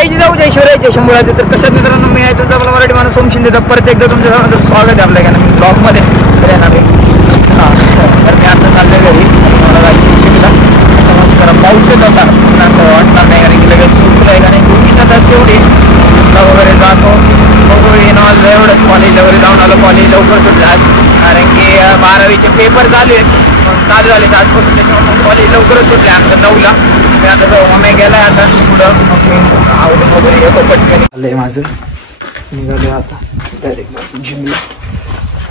जय जिजाऊ जय शिवराय जय शंभूराजे. तर कशात मित्रांनो, मी आहे तुमचा आपला मराठी माणूस सोम शिंदे. तर परत एकदा तुमच्या सर्वांचं स्वागत आहे आपल्या नवीन ब्लॉगमध्ये. तर मी आता चाललो घरी आणि मला जायचं चिखला. नमस्कार. पाऊस येत होता पण असं वाटणार नाही कारण की लगेच सुटलं आहे. कारण उष्णता असते एवढी. चिखला वगैरे जातो बघू येणं एवढंच. कॉलेज वगैरे जाऊन आलो. कॉलेज लवकर सुटलं आज कारण की 12वीचे पेपर चालू झाले तर आजपासून. त्याच्यामुळे कॉलेज लवकरच सुटले आमचं 9ला. मी आता मम्मी गेलाय आता पुढं आवडून वगैरे येतो पटकन. आलंय माझं. निघालो आता डायरेक्ट जिमला.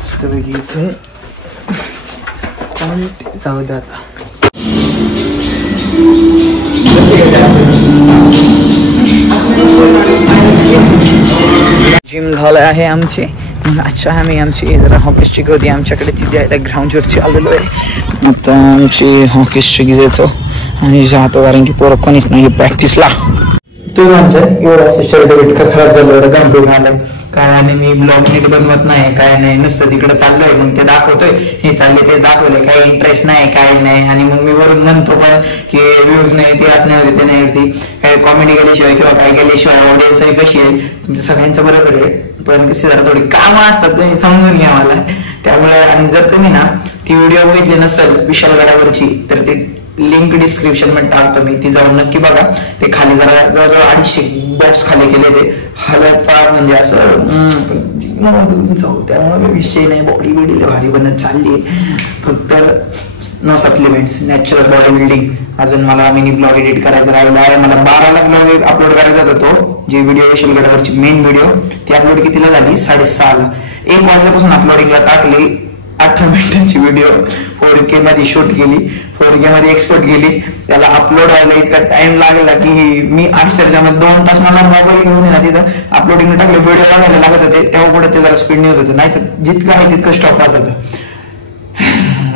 मस्तपैकी इथून जाऊ द्या आता. जिम झालं आहे आमची. अच्छा आम्ही आमची जरा हॉकी स्टिक होती आमच्याकडे ती द्यायला ग्राउंडवरची आलेलो आहे. आता आमची हॉकी स्टिक देतो आणि जातो कारण की पोरं कोणीच नाही प्रॅक्टिसला. तू म्हणजे एवढं असं शर्ट का खराब झालं एवढं घालून आलंय काय. आणि मी ब्लॉग नीट बनवत नाही काय नाही, नुसतं तिकडे चाललोय मग ते दाखवतोय हे चालले तेच दाखवलंय. काही इंटरेस्ट नाही काय नाही. आणि मग मी वरून म्हणतो पण की व्ह्यूज नाही ते असं नाही होते ते नाही होती. काही कॉमेडी केल्याशिवाय किंवा काय केल्याशिवाय ऑडियन्स आहे कशी आहे तुमच्या सगळ्यांचं बरोबर आहे. पण कशी जरा थोडी कामं असतात तुम्ही समजून घ्या मला. त्यामुळे आणि जर तुम्ही ना ती व्हिडिओ बघितली नसेल विशालगडावरची तर ती लिंक डिस्क्रिप्शन मध्ये टाकतो मी. ती जाऊन नक्की बघा. ते खाली जरा जवळजवळ 250 बॉक्स खाली केले ते हालत फार म्हणजे असं जाऊ. त्यामुळे विषय नाही. बॉडी बिल्डिंग भारी बनत चालली आहे. फक्त no supplements natural body building. अजून मला मिनी ब्लॉग एडिट करायचं राहिला आहे. मला 12ला ब्लॉग अपलोड करायचा होता तो जी व्हिडिओ विशालगडावरची मेन व्हिडिओ ती अपलोड कितीला झाली 6:30ला. 1 वाजल्यापासून अपलोडिंगला टाकली. 18 मिनिटांची व्हिडिओ 4K मध्ये शूट केली. 4K मध्ये एक्सपोर्ट केली. त्याला अपलोड व्हायला इतका टाइम लागला की मी अक्षरशः 2 तास मला मोबाईल घेऊन ना तिथं अपलोडिंग टाकलं. व्हिडिओ बघायला लागत होते तेव्हा पुढे ते जरा स्पीड नाही होत होतं. नाही तर जितकं आहे तितकं स्टॉप राहत होतं.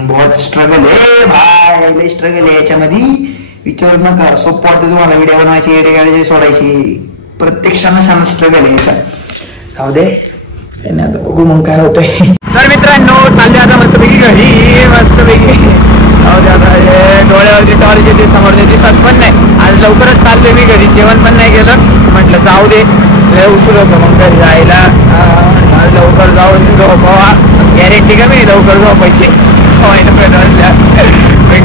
बहुत स्ट्रगल आहे भाई. स्ट्रगल आहे याच्यामध्ये विचारू नका. सोपं वाटतं तुम्हाला व्हिडिओ बनवायची एडिट सोडायची. प्रत्यक्षानं स्ट्रगल आहे याचा. जाऊ दे आता बघू मग काय होतंय. तर मित्रांनो चालले आता मस्तपैकी घरी. मस्तपैकी डोळ्यावरती टॉर्च येते समोर ते दिसत पण नाही. आज लवकरच चालले मी घरी. जेवण पण नाही केलं. म्हटलं जाऊ दे लय उशीर होतो मग घरी जायला. आज लवकर जाऊन झोपावा. गॅरेंटी का मी लवकर झोपायची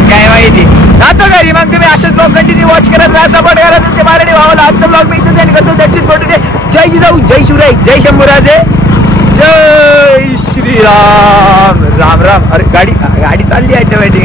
काय माहिती. जातो घरी मग. तुम्ही असेच ब्लॉग कंटिन्यू वॉच करत राहा. सपोर्ट करा तुमच्या मराठी भावाला. आजचा ब्लॉग मी इथं सेंड करतो. त्याची फोटो दे. जय जिजाऊ जय शिवराय जय शंभूराजे जय श्रीराम. राम राम. अरे गाडी चालली ऑटोमॅटिक.